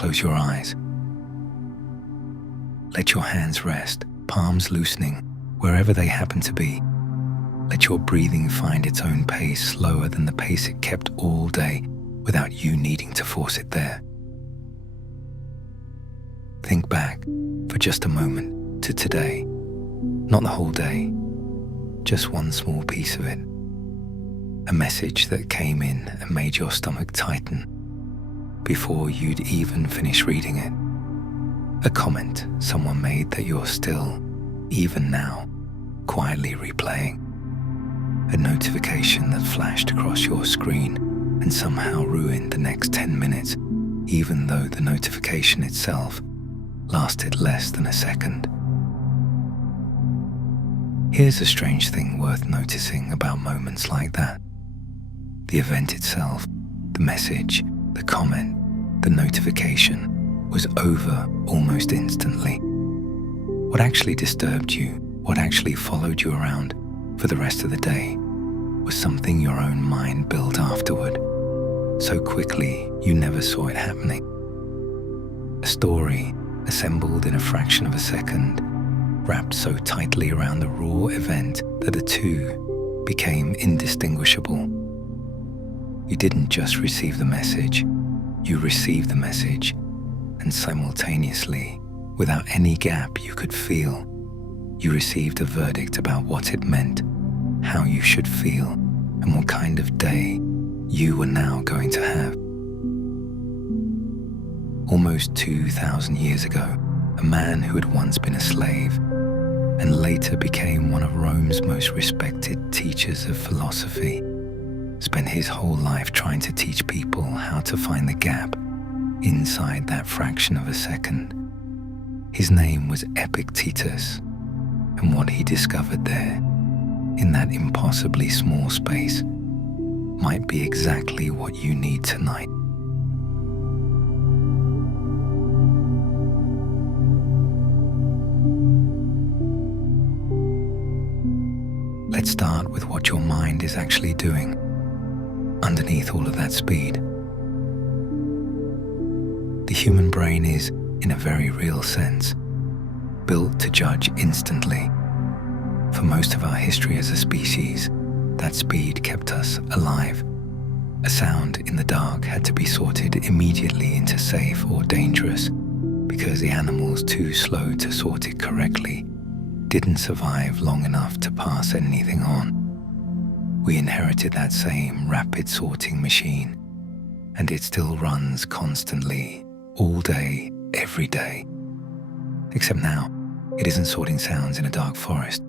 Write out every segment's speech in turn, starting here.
Close your eyes. Let your hands rest, palms loosening wherever they happen to be. Let your breathing find its own pace, slower than the pace it kept all day, without you needing to force it there. Think back for just a moment to today, not the whole day, just one small piece of it. A message that came in and made your stomach tighten before you'd even finish reading it. A comment someone made that you're still, even now, quietly replaying. A notification that flashed across your screen and somehow ruined the next 10 minutes, even though the notification itself lasted less than a second. Here's a strange thing worth noticing about moments like that. The event itself, the message, the comment, the notification was over almost instantly. What actually disturbed you, what actually followed you around for the rest of the day, was something your own mind built afterward, so quickly you never saw it happening. A story assembled in a fraction of a second, wrapped so tightly around the raw event that the two became indistinguishable. You didn't just receive the message, you received the message, and simultaneously, without any gap you could feel, you received a verdict about what it meant, how you should feel, and what kind of day you were now going to have. Almost 2,000 years ago, a man who had once been a slave and later became one of Rome's most respected teachers of philosophy spent his whole life trying to teach people how to find the gap inside that fraction of a second. His name was Epictetus, and what he discovered there, in that impossibly small space, might be exactly what you need tonight. Let's start with what your mind is actually doing underneath all of that speed. The human brain is, in a very real sense, built to judge instantly. For most of our history as a species, that speed kept us alive. A sound in the dark had to be sorted immediately into safe or dangerous, because the animals too slow to sort it correctly didn't survive long enough to pass anything on. We inherited that same rapid sorting machine, and it still runs constantly, all day, every day. Except now, it isn't sorting sounds in a dark forest.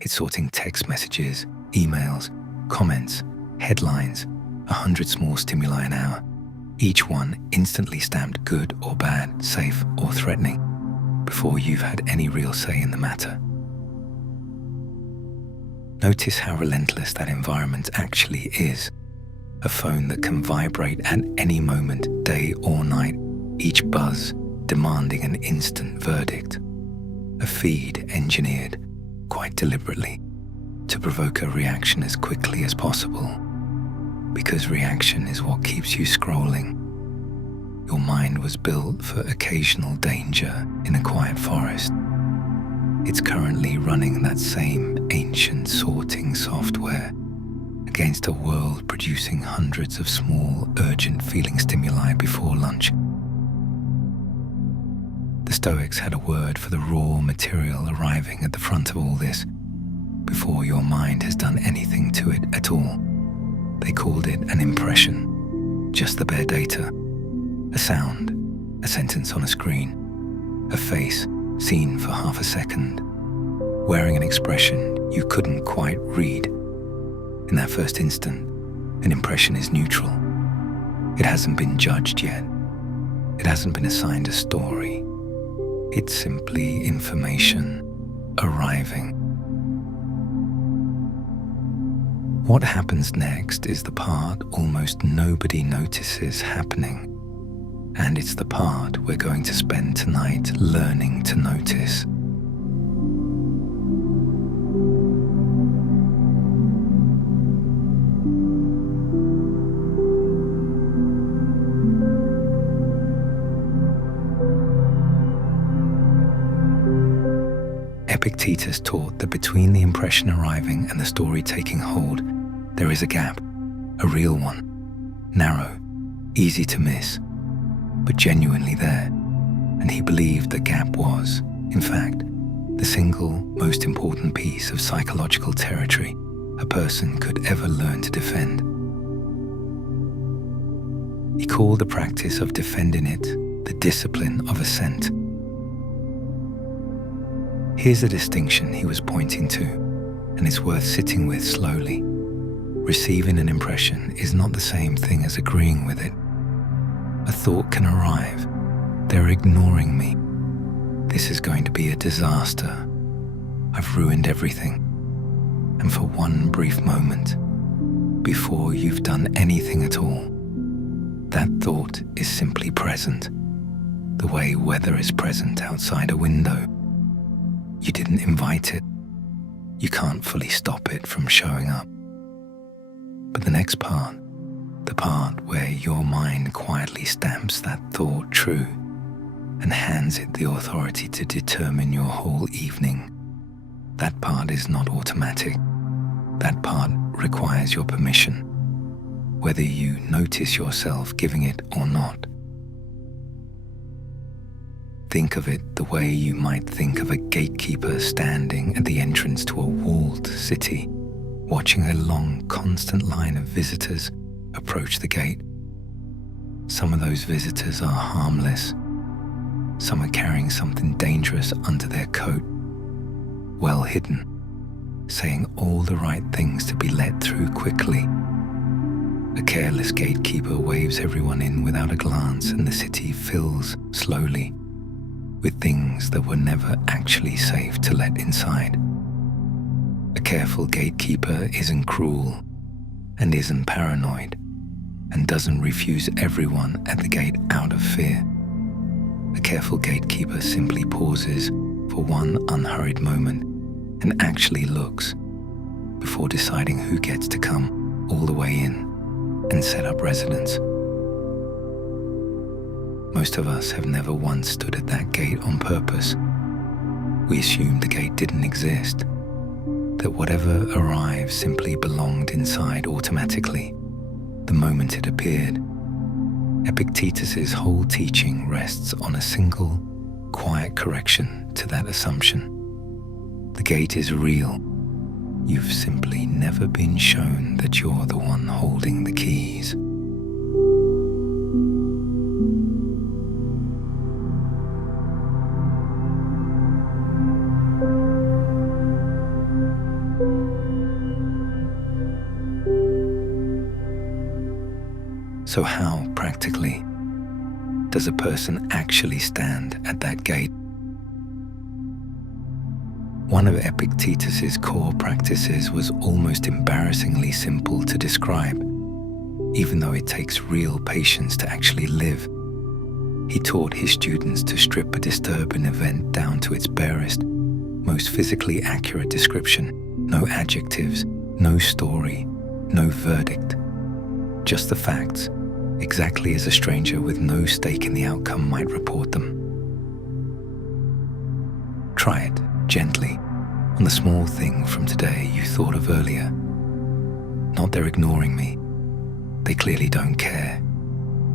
It's sorting text messages, emails, comments, headlines, 100 small stimuli an hour, each one instantly stamped good or bad, safe or threatening, before you've had any real say in the matter. Notice how relentless that environment actually is. A phone that can vibrate at any moment, day or night, each buzz demanding an instant verdict. A feed engineered, quite deliberately, to provoke a reaction as quickly as possible. Because reaction is what keeps you scrolling. Your mind was built for occasional danger in a quiet forest. It's currently running that same ancient sorting software against a world producing hundreds of small, urgent feeling stimuli before lunch. The Stoics had a word for the raw material arriving at the front of all this, before your mind has done anything to it at all. They called it an impression, just the bare data. A sound, a sentence on a screen, a face seen for half a second, wearing an expression you couldn't quite read. In that first instant, an impression is neutral. It hasn't been judged yet. It hasn't been assigned a story. It's simply information arriving. What happens next is the part almost nobody notices happening. And it's the part we're going to spend tonight learning to notice. Epictetus taught that between the impression arriving and the story taking hold, there is a gap, a real one, narrow, easy to miss, but genuinely there. And he believed the gap was, in fact, the single most important piece of psychological territory a person could ever learn to defend. He called the practice of defending it the discipline of assent. Here's the distinction he was pointing to, and it's worth sitting with slowly. Receiving an impression is not the same thing as agreeing with it. A thought can arrive. They're ignoring me. This is going to be a disaster. I've ruined everything. And for one brief moment, before you've done anything at all, that thought is simply present, the way weather is present outside a window. You didn't invite it. You can't fully stop it from showing up. But the next part, the part where your mind quietly stamps that thought true and hands it the authority to determine your whole evening, that part is not automatic. That part requires your permission, whether you notice yourself giving it or not. Think of it the way you might think of a gatekeeper standing at the entrance to a walled city, watching a long, constant line of visitors approach the gate. Some of those visitors are harmless. Some are carrying something dangerous under their coat, well hidden, saying all the right things to be let through quickly. A careless gatekeeper waves everyone in without a glance, and the city fills slowly with things that were never actually safe to let inside. A careful gatekeeper isn't cruel and isn't paranoid and doesn't refuse everyone at the gate out of fear. A careful gatekeeper simply pauses for one unhurried moment and actually looks before deciding who gets to come all the way in and set up residence. Most of us have never once stood at that gate on purpose. We assumed the gate didn't exist, that whatever arrived simply belonged inside automatically, the moment it appeared. Epictetus's whole teaching rests on a single, quiet correction to that assumption. The gate is real. You've simply never been shown that you're the one holding the keys. So how, practically, does a person actually stand at that gate? One of Epictetus's core practices was almost embarrassingly simple to describe, even though it takes real patience to actually live. He taught his students to strip a disturbing event down to its barest, most physically accurate description. No adjectives, no story, no verdict. Just the facts, exactly as a stranger with no stake in the outcome might report them. Try it, gently, on the small thing from today you thought of earlier. Not they're ignoring me. They clearly don't care.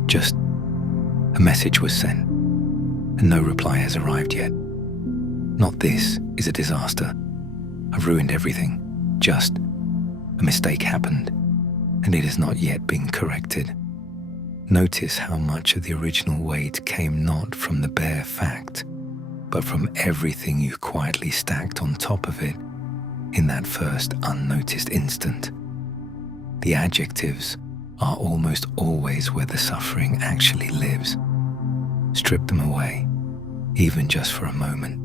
Just a message was sent, and no reply has arrived yet. Not this is a disaster. I've ruined everything. Just a mistake happened, and it has not yet been corrected. Notice how much of the original weight came not from the bare fact, but from everything you quietly stacked on top of it in that first unnoticed instant. The adjectives are almost always where the suffering actually lives. Strip them away, even just for a moment,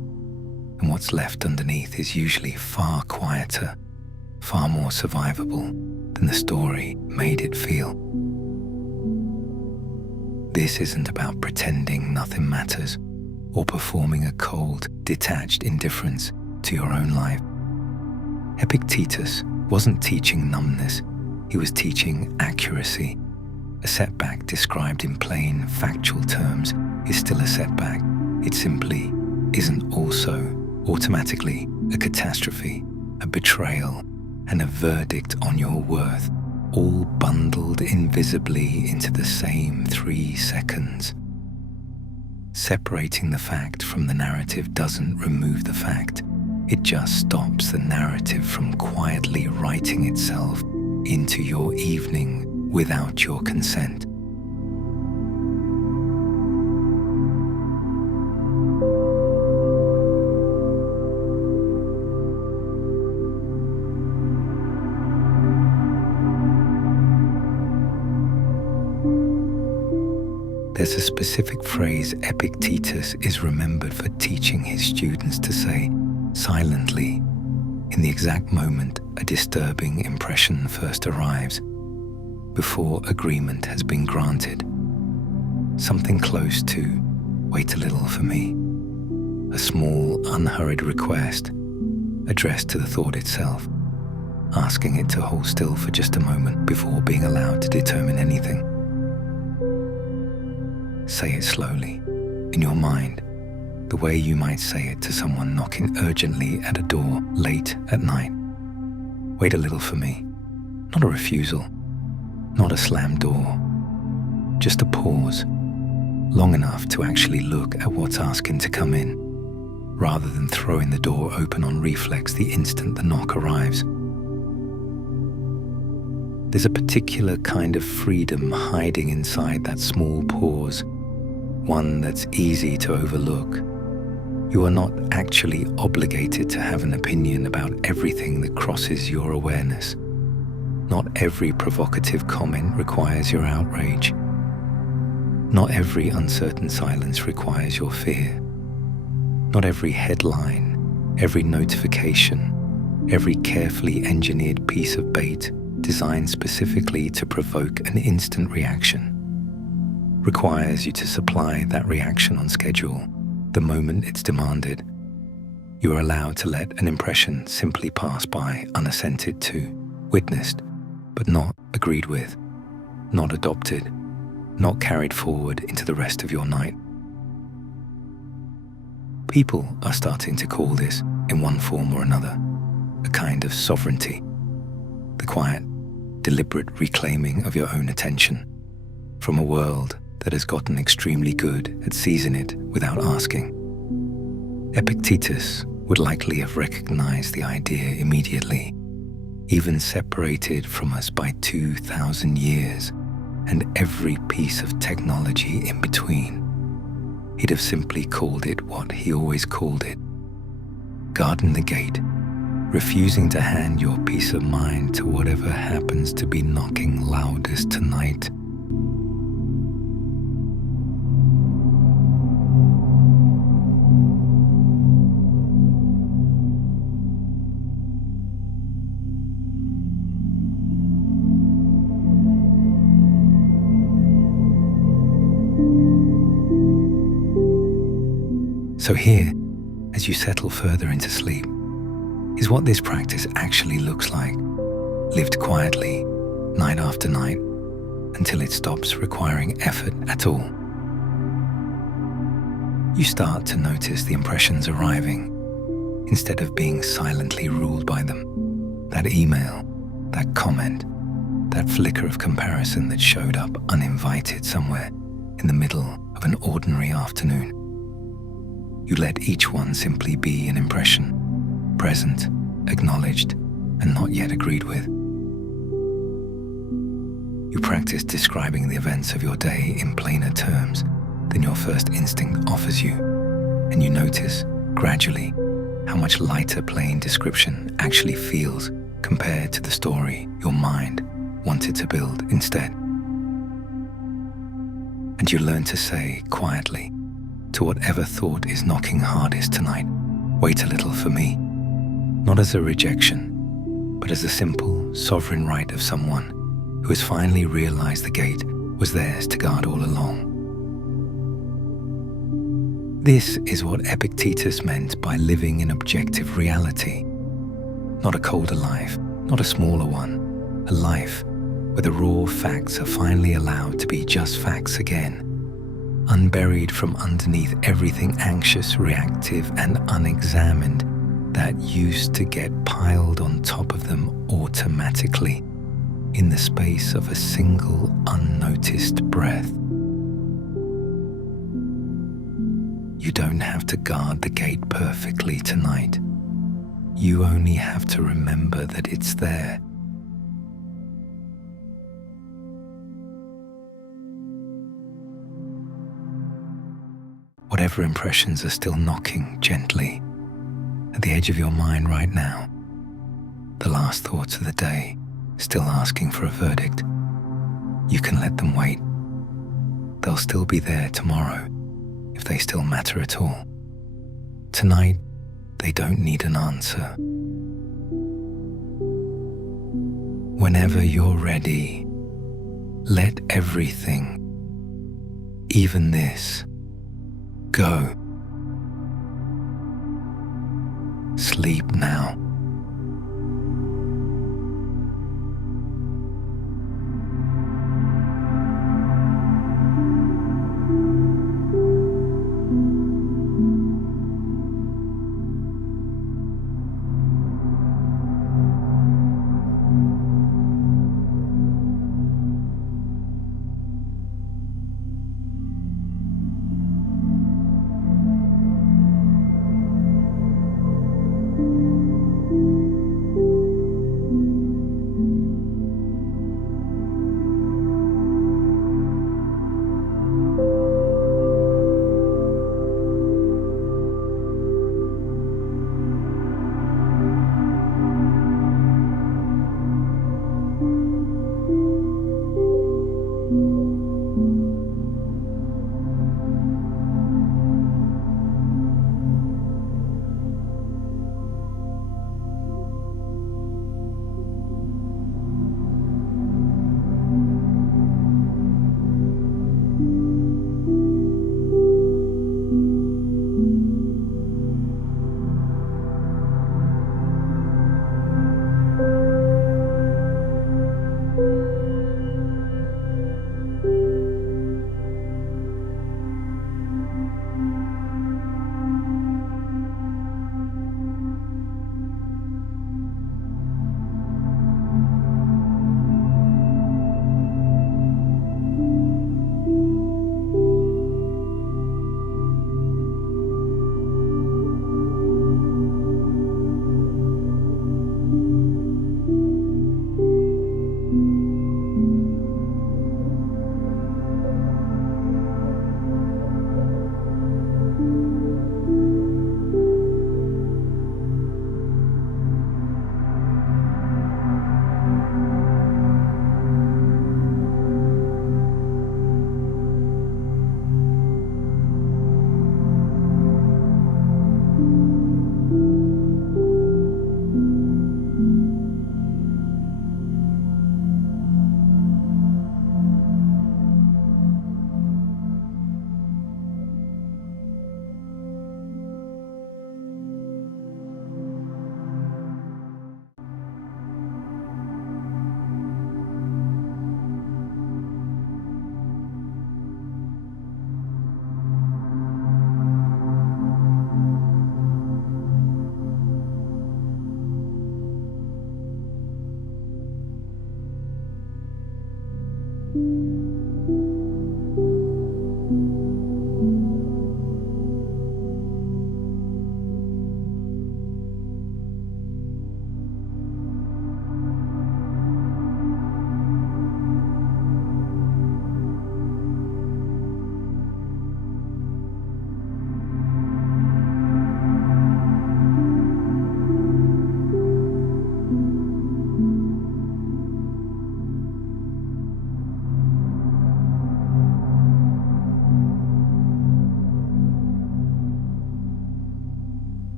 and what's left underneath is usually far quieter, far more survivable than the story made it feel. This isn't about pretending nothing matters or performing a cold, detached indifference to your own life. Epictetus wasn't teaching numbness, he was teaching accuracy. A setback described in plain, factual terms is still a setback. It simply isn't also automatically a catastrophe, a betrayal, and a verdict on your worth, all bundled invisibly into the same 3 seconds. Separating the fact from the narrative doesn't remove the fact. It just stops the narrative from quietly writing itself into your evening without your consent. There's a specific phrase Epictetus is remembered for teaching his students to say silently in the exact moment a disturbing impression first arrives, before agreement has been granted. Something close to, "Wait a little for me," a small, unhurried request addressed to the thought itself, asking it to hold still for just a moment before being allowed to determine anything. Say it slowly, in your mind, the way you might say it to someone knocking urgently at a door late at night. Wait a little for me. Not a refusal, not a slammed door, just a pause, long enough to actually look at what's asking to come in, rather than throwing the door open on reflex the instant the knock arrives. There's a particular kind of freedom hiding inside that small pause, one that's easy to overlook. You are not actually obligated to have an opinion about everything that crosses your awareness. Not every provocative comment requires your outrage. Not every uncertain silence requires your fear. Not every headline, every notification, every carefully engineered piece of bait designed specifically to provoke an instant reaction requires you to supply that reaction on schedule the moment it's demanded. You are allowed to let an impression simply pass by unassented to, witnessed, but not agreed with, not adopted, not carried forward into the rest of your night. People are starting to call this, in one form or another, a kind of sovereignty, the quiet, deliberate reclaiming of your own attention from a world that has gotten extremely good at seizing it without asking. Epictetus would likely have recognized the idea immediately, even separated from us by 2,000 years and every piece of technology in between. He'd have simply called it what he always called it: guarding the gate, refusing to hand your peace of mind to whatever happens to be knocking loudest tonight. So here, as you settle further into sleep, is what this practice actually looks like, lived quietly, night after night, until it stops requiring effort at all. You start to notice the impressions arriving, instead of being silently ruled by them. That email, that comment, that flicker of comparison that showed up uninvited somewhere in the middle of an ordinary afternoon. You let each one simply be an impression, present, acknowledged, and not yet agreed with. You practice describing the events of your day in plainer terms than your first instinct offers you, and you notice, gradually, how much lighter plain description actually feels compared to the story your mind wanted to build instead. And you learn to say quietly to whatever thought is knocking hardest tonight, "Wait a little for me," not as a rejection, but as a simple, sovereign right of someone who has finally realized the gate was theirs to guard all along. This is what Epictetus meant by living in objective reality. Not a colder life, not a smaller one, a life where the raw facts are finally allowed to be just facts again, unburied from underneath everything anxious, reactive, and unexamined that used to get piled on top of them automatically in the space of a single unnoticed breath. You don't have to guard the gate perfectly tonight. You only have to remember that it's there. Whatever impressions are still knocking gently at the edge of your mind right now, the last thoughts of the day still asking for a verdict, you can let them wait. They'll still be there tomorrow if they still matter at all. Tonight, they don't need an answer. Whenever you're ready, let everything, even this, go. Sleep now.